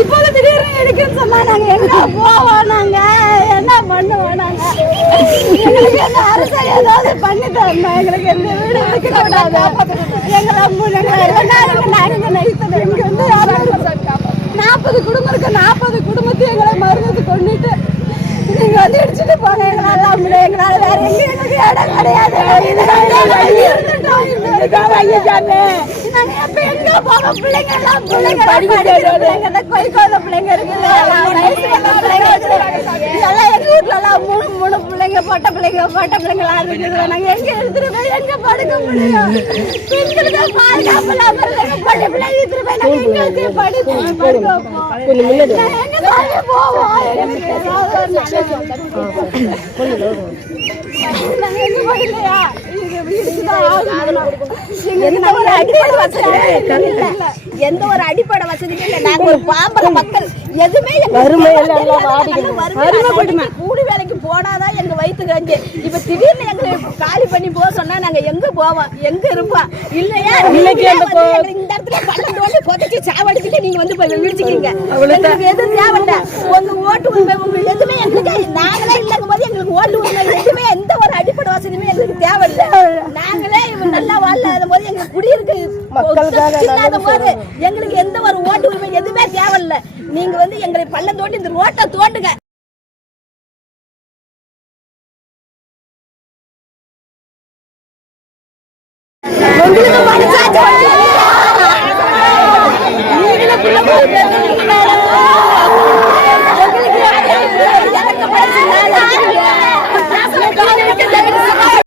இப்போது திடீர்னு எடுக்குன்னு சொன்னா நாங்க எங்க போவோம், நாங்க என்ன பண்ணுவோம்? நாங்க எங்களுக்கு எந்த அரசு ஏதாவது பண்ணி தரணும். எங்களுக்கு எந்த வீடு வைக்க கூடாது. எங்களை நாங்க நைத்தது இங்க வந்து 40 குடும்பம் இருக்கு. 40 குடும்பத்தை எங்களை மருந்து கொண்டுட்டு நீங்க வந்து இடிச்சுட்டு போங்க. எங்களால முடியும். எங்களால வேற எங்களுக்கு இடம் கிடையாது. நாங்க எப்ப எங்க போவோம்? பிள்ளைங்க எல்லாம் பிள்ளைங்க கோயிக்கோத பிள்ளைங்க இருக்குது. எல்லாம் எங்க வீட்டுல எல்லாம் 3 பிள்ளைங்க பொட்ட பிள்ளைங்களா இருக்குது. நாங்க எங்க எடுத்துட்டு போய் எங்க படுக்க முடியும்? பெண்களுக்கு பாதுகாப்பு இல்லாம பொட்ட பிள்ளைங்க எடுத்துட்டு போய் நாங்க எங்க படுக்க போவோம்? எந்த ஒரு அடிப்படை வசதியும் இல்லை. நாங்க ஒரு பாம்பர மக்கள். எதுவுமே கூலி வேலைக்கு போனாதான் எங்க வயிற்று கஞ்சி. இப்ப திடீர்னு எங்களை காலி பண்ணி போக சொன்னா நாங்க எங்க போவோம்? எங்க இருப்போம்? இல்லையா இந்த இடத்துல பள்ளம் தோண்டி பொதைச்சு சாவடிச்சுட்டு நீங்க வந்து விடிச்சுக்கிறீங்க. எங்களுக்கு எதுவும் தேவையில்ல. உங்க ஓட்டு உரிமை உங்க எதுவுமே எங்களுக்கு நாங்களே இல்லங்கும் போது எங்களுக்கு ஓட்டு உரிமை எதுவுமே எந்த ஒரு அடிப்படை வசதியுமே எங்களுக்கு தேவையில்லை. நாங்களே நல்லா வாழாத போது எங்களுக்கு குடியிருக்கு இல்லாத போது எங்களுக்கு எந்த ஒரு ஓட்டு உரிமை எதுவுமே தேவையில்லை. நீங்க வந்து எங்களை பள்ளம் தோண்டி இந்த ரோட்டை தோண்டுங்க. உங்களுக்கு